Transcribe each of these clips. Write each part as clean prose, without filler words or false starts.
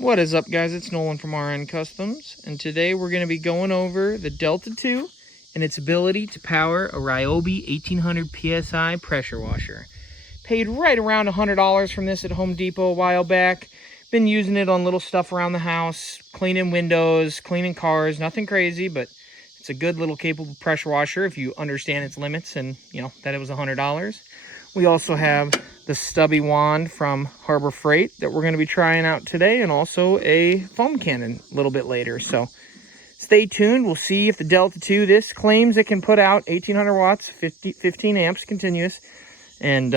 What is up, guys? It's Nolan from RNKustomz, and today we're going to be going over the Delta 2 and its ability to power a Ryobi 1800 PSI pressure washer. Paid right around $100 from this at Home Depot a while back. Been using it on little stuff around the house, cleaning windows, cleaning cars, nothing crazy, but it's a good little capable pressure washer if you understand its limits and, you know, that it was $100. We also have the stubby wand from Harbor Freight that we're going to be trying out today, and also a foam cannon a little bit later. So stay tuned. We'll see if the Delta 2, this claims it can put out 1800 watts, 15 amps continuous. And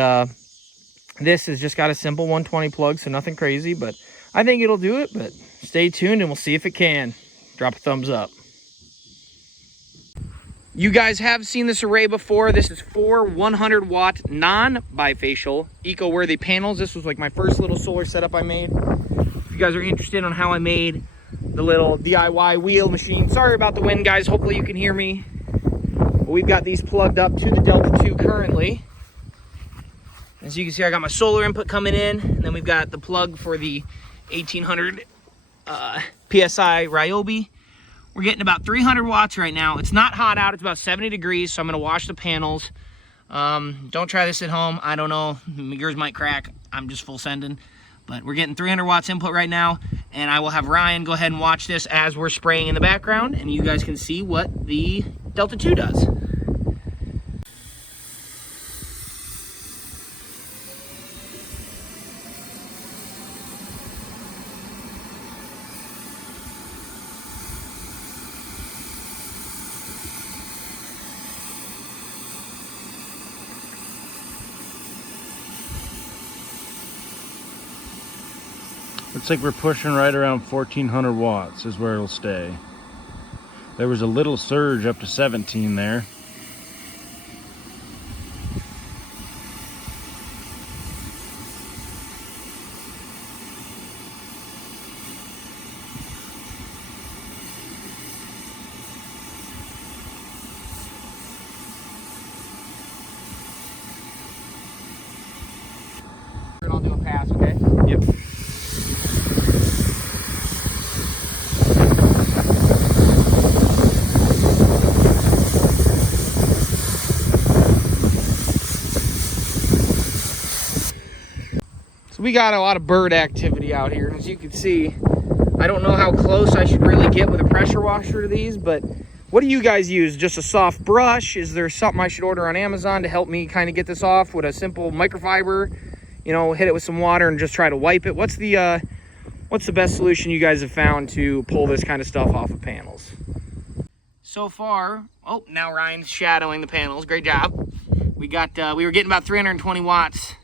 this has just got a simple 120 plug, so nothing crazy, but I think it'll do it. But stay tuned and we'll see if it can. Drop a thumbs up. You guys have seen this array before. This is 4 100-watt non-bifacial eco-worthy panels. This was like my first little solar setup I made. If you guys are interested on how I made the little DIY wheel machine. Sorry about the wind, guys. Hopefully you can hear me. But we've got these plugged up to the Delta 2 currently. As you can see, I got my solar input coming in. And then we've got the plug for the 1800 PSI Ryobi. We're getting about 300 watts right now. It's not hot out. It's about 70 degrees, so I'm going to wash the panels. Don't try this at home. I don't know. Yours might crack. I'm just full sending. But we're getting 300 watts input right now, and I will have Ryan go ahead and watch this as we're spraying in the background, and you guys can see what the Delta 2 does. Looks like we're pushing right around 1400 watts is where it'll stay. There was a little surge up to 17 there. I'll do a pass, okay? Yep. We got a lot of bird activity out here. As you can see, I don't know how close I should really get with a pressure washer to these, but what do you guys use? Just a soft brush? Is there something I should order on Amazon to help me kind of get this off? With a simple microfiber, you know, hit it with some water and just try to wipe it? What's the best solution you guys have found to pull this kind of stuff off of panels? So far, oh, now Ryan's shadowing the panels. Great job. We were getting about 320 watts.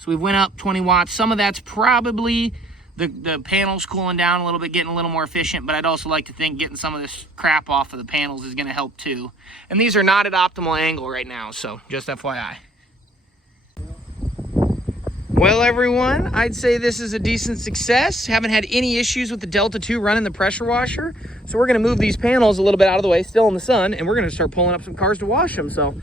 So we went up 20 watts. Some of that's probably the panels cooling down a little bit, getting a little more efficient, but I'd also like to think getting some of this crap off of the panels is gonna help too. And these are not at optimal angle right now, so just FYI. Well, everyone, I'd say this is a decent success. Haven't had any issues with the Delta 2 running the pressure washer. So we're gonna move these panels a little bit out of the way, still in the sun, and we're gonna start pulling up some cars to wash them, so.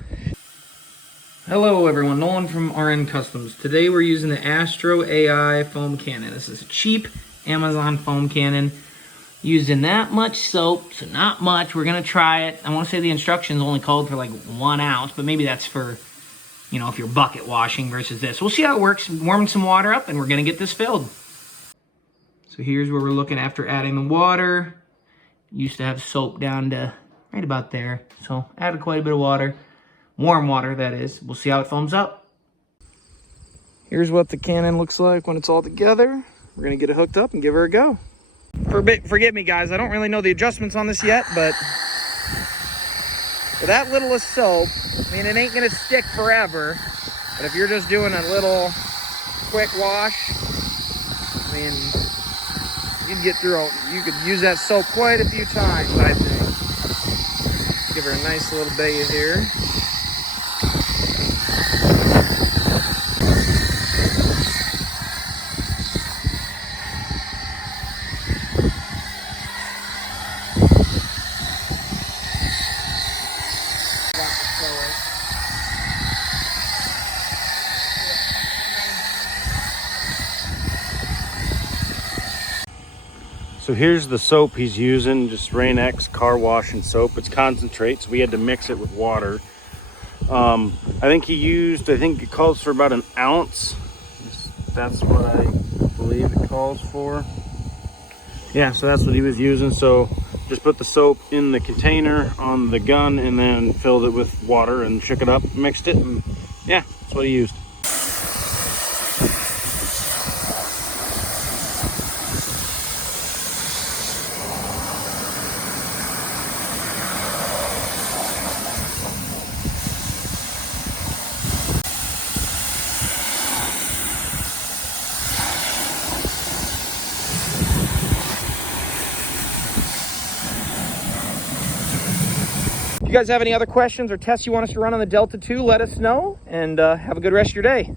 Hello everyone, Nolan from RNKustomz. Today we're using the Astro AI foam cannon. This is a cheap Amazon foam cannon. Using that much soap, so not much. We're gonna try it. I wanna say the instructions only called for like 1 ounce, but maybe that's for, you know, if you're bucket washing versus this. We'll see how it works. Warming some water up and we're gonna get this filled. So here's where we're looking after adding the water. Used to have soap down to right about there. So added quite a bit of water. Warm water, that is. We'll see how it foams up. Here's what the cannon looks like when it's all together. We're gonna get it hooked up and give her a go. Forgive me, guys. I don't really know the adjustments on this yet, but with that little of soap, I mean, it ain't gonna stick forever. But if you're just doing a little quick wash, I mean, you'd get through it. You could use that soap quite a few times, I think. Give her a nice little bathe here. So here's the soap he's using, just Rain X car wash and soap. It's concentrate, so we had to mix it with water. I think it calls for about an ounce. That's what I believe it calls for. Yeah, so that's what he was using. So just put the soap in the container on the gun and then filled it with water and shook it up, mixed it, and yeah, that's what he used. If you guys have any other questions or tests you want us to run on the Delta 2, let us know, and have a good rest of your day.